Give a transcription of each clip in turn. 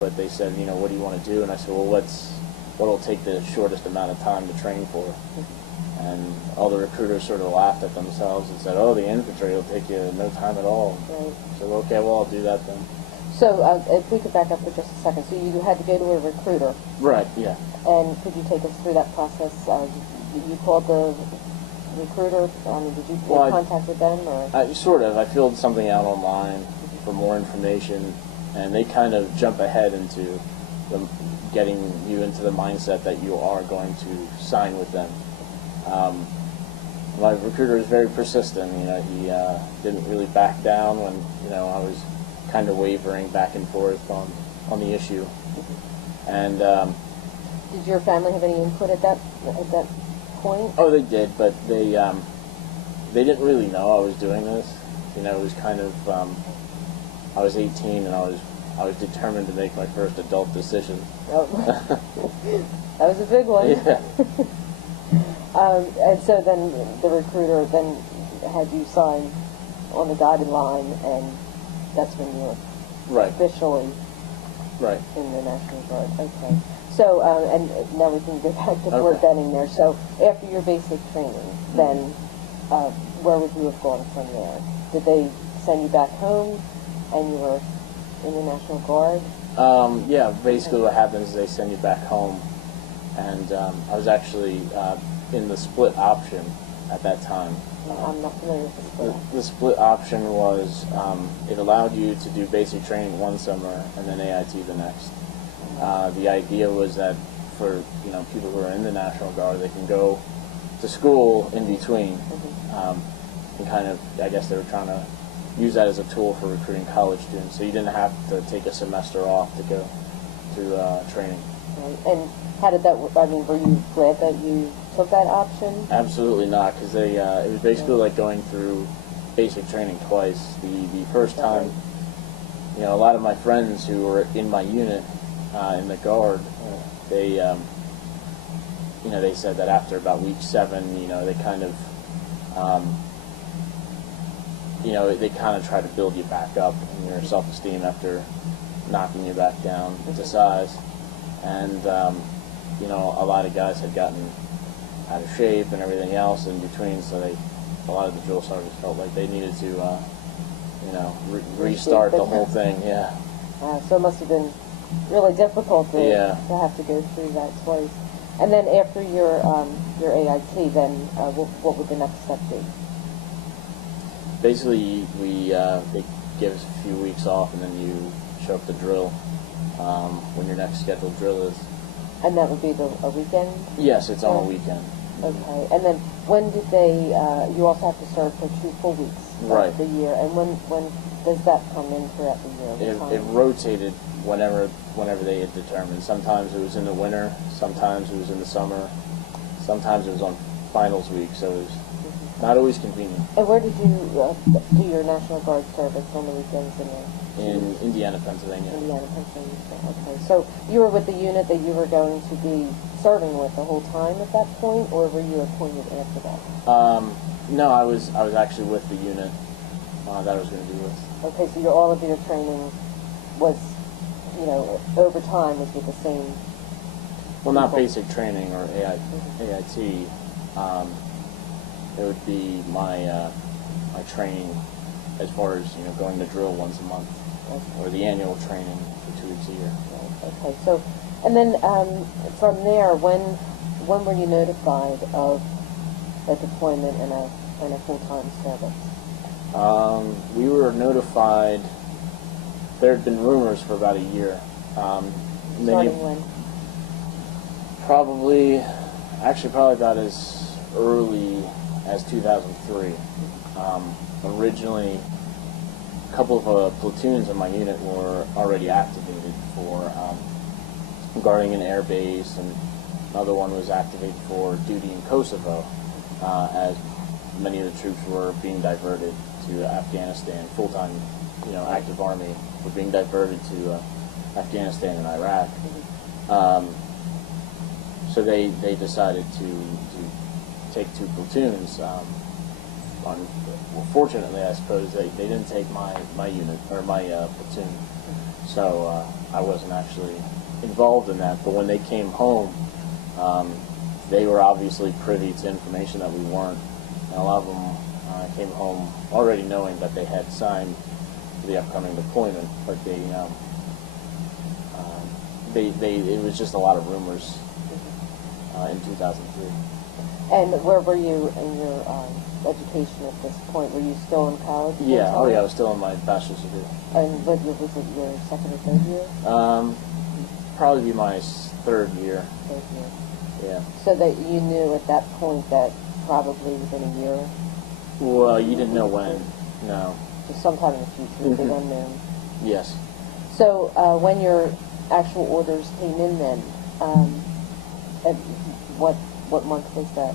but they said, you know, what do you want to do? And I said, well, what'll take the shortest amount of time to train for? And all the recruiters sort of laughed at themselves and said, oh, the infantry will take you no time at all. Right. So, okay, well, I'll do that then. So if we could back up for just a second. So you had to go to a recruiter. Right, yeah. And could you take us through that process? You called the recruiter? Did you make contact with them? Or? Sort of. I filled something out online for more information, and they kind of jump ahead into getting you into the mindset that you are going to sign with them. My recruiter was very persistent. You know, he didn't really back down when, you know, I was kind of wavering back and forth on the issue. And did your family have any input at that point? Oh, they did, but they didn't really know I was doing this. You know, it was kind of I was 18 and I was determined to make my first adult decision. Oh. That was a big one. Yeah. And so then the recruiter then had you sign on the dotted line, and that's when you were officially in the National Guard. Okay. So, and now we can go back to Fort Benning there. So after your basic training, then where would you have gone from there? Did they send you back home and you were in the National Guard? Yeah, basically what happens is they send you back home, and I was actually in the split option at that time. I'm not familiar with the split. The split option was it allowed you to do basic training one summer and then AIT the next. The idea was that for, you know, people who are in the National Guard, they can go to school in between, and kind of, I guess they were trying to use that as a tool for recruiting college students, so you didn't have to take a semester off to go to training. Right. And how did that work? I mean, were you glad that you took that option? Absolutely not, because it was basically like going through basic training twice. The first time, you know, a lot of my friends who were in my unit in the Guard, they, you know, they said that after about week 7, you know, they kind of, you know, they kind of try to build you back up in your self-esteem after knocking you back down to size. And, you know, a lot of guys had gotten out of shape and everything else in between, so a lot of the drill sergeants felt like they needed to, you know, restart the whole thing, yeah. So it must have been really difficult to have to go through that twice. And then after your AIT, then what would the next step be? Basically, they give us a few weeks off, and then you show up to drill when your next scheduled drill is. And that would be a weekend? Yes, it's on a weekend. Okay. And then when did they? You also have to serve for 2 full weeks of the year. And when does that come in throughout the year? It rotated whenever they had determined. Sometimes it was in the winter. Sometimes it was in the summer. Sometimes it was on finals week. So it was not always convenient. And where did you do your National Guard service on the weekends? In Indiana, Pennsylvania. Indiana, Pennsylvania. Okay. So you were with the unit that you were going to be serving with the whole time at that point, or were you appointed after that? No, I was actually with the unit that I was going to be with. Okay, so all of your training was, you know, over time was with the same. Well, not basic training or AIT. It would be my my training as far as, you know, going to drill once a month, or the annual training for 2 weeks a year. Okay, so, and then from there, when were you notified of a deployment and a full-time service? We were notified. There had been rumors for about a year. Starting when? Probably about as early as 2003. Originally, a couple of platoons in my unit were already activated for guarding an air base, and another one was activated for duty in Kosovo, as many of the troops were being diverted to Afghanistan. Full-time, you know, active army were being diverted to Afghanistan and Iraq. So they decided to take 2 platoons. Well, fortunately, I suppose they didn't take my unit or my platoon. So I wasn't actually involved in that. But when they came home, they were obviously privy to information that we weren't. And a lot of them came home already knowing that they had signed the upcoming deployment, but it was just a lot of rumors in 2003. And where were you in your education at this point? Were you still in college? Yeah, oh yeah, I was still in my bachelor's degree. And what year was it? Your second or third year? Probably be my third year. Third year. Yeah. So that you knew at that point that probably within a year? Well, you didn't know when. No. So sometime in the future, big unknown. Yes. So when your actual orders came in then, at what month was that?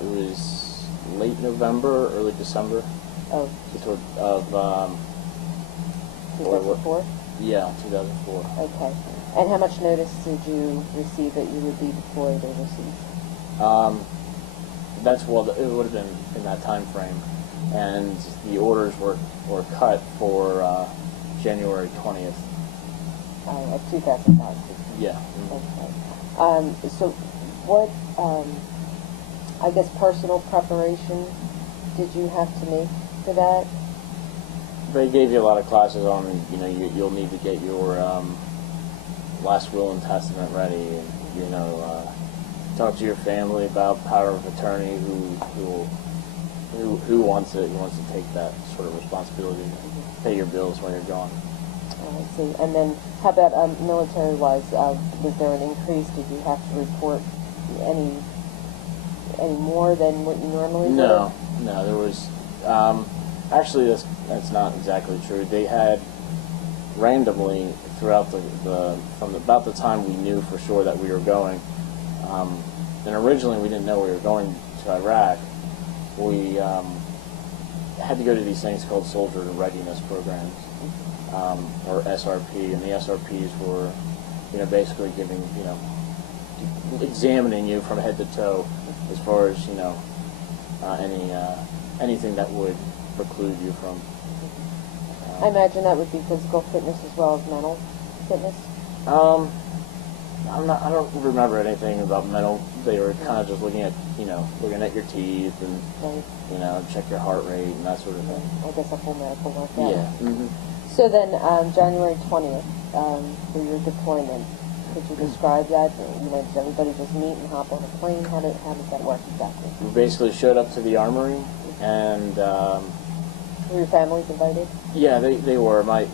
It was late November, early December. Of 2004? Yeah, 2004. Okay. And how much notice did you receive that you would be deployed overseas? It would have been in that time frame, and the orders were cut for January 20th. Of 2005. Yeah. Okay. So what, I guess, personal preparation did you have to make for that? They gave you a lot of classes on, you'll need to get your last will and testament ready, and talk to your family about power of attorney who wants it. Who wants to take that sort of responsibility, pay your bills while you're gone. Oh, I see. And then, how about military-wise? Was there an increase? Did you have to report any more than what you normally would? No, there was. Actually, that's not exactly true. They had randomly throughout from about the time we knew for sure that we were going. And originally we didn't know we were going to Iraq. We had to go to these things called soldier readiness programs, or SRP, and the SRPs were, basically giving, examining you from head to toe as far as, anything that would preclude you from. I imagine that would be physical fitness as well as mental fitness. I don't remember anything about mental. They were kind of just looking at your teeth and, right. Check your heart rate and that sort of thing. I guess a full medical workout. Yeah. Mm-hmm. So then, January 20th, for your deployment, could you describe that? Does everybody just meet and hop on a plane? How does that work exactly? We basically showed up to the armory, and were your families invited? Yeah, they were. My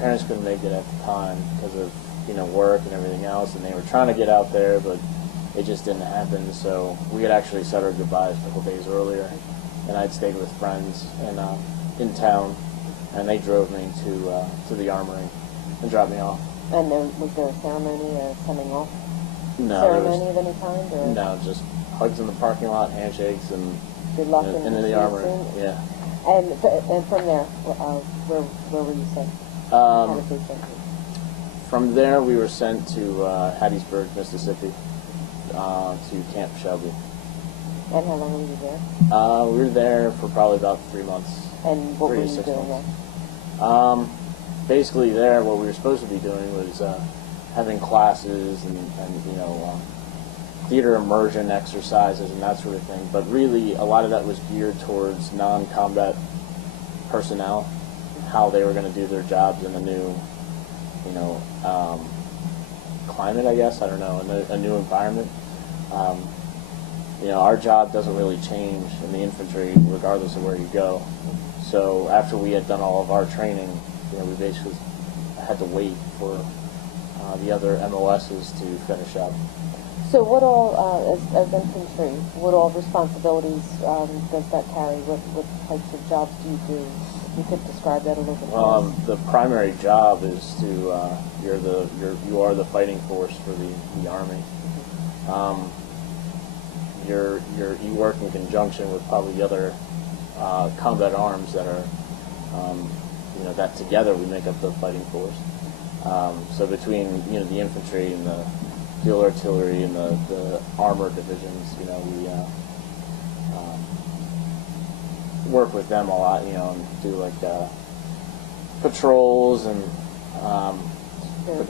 parents couldn't make it at the time because of work and everything else, and they were trying to get out there, but it just didn't happen. So we had actually said our goodbyes a couple days earlier, and I'd stayed with friends in town, and they drove me to the armory and dropped me off. And was there a ceremony, a sending off ceremony of any kind? Or? No, just hugs in the parking lot, handshakes, and good luck into the armory. Yeah. And from there, where were you sent? How did they send you? From there, we were sent to Hattiesburg, Mississippi, to Camp Shelby. And how long were you there? We were there for probably about 3 months. And what were you doing there? Basically, there, what we were supposed to be doing was having classes and theater immersion exercises and that sort of thing. But really, a lot of that was geared towards non-combat personnel, how they were going to do their jobs in a new, climate, I guess. I don't know, a new environment. Our job doesn't really change in the infantry regardless of where you go. So after we had done all of our training, we basically had to wait for the other MOSs to finish up. So what all, as infantry, what all responsibilities does that carry? What types of jobs do you do? If you could describe that a little bit more. The primary job is to, you are the fighting force for the Army. You work in conjunction with probably the other combat arms that are, that together we make up the fighting force. So between, the infantry and the field artillery and the armor divisions, we work with them a lot, and do like patrols and But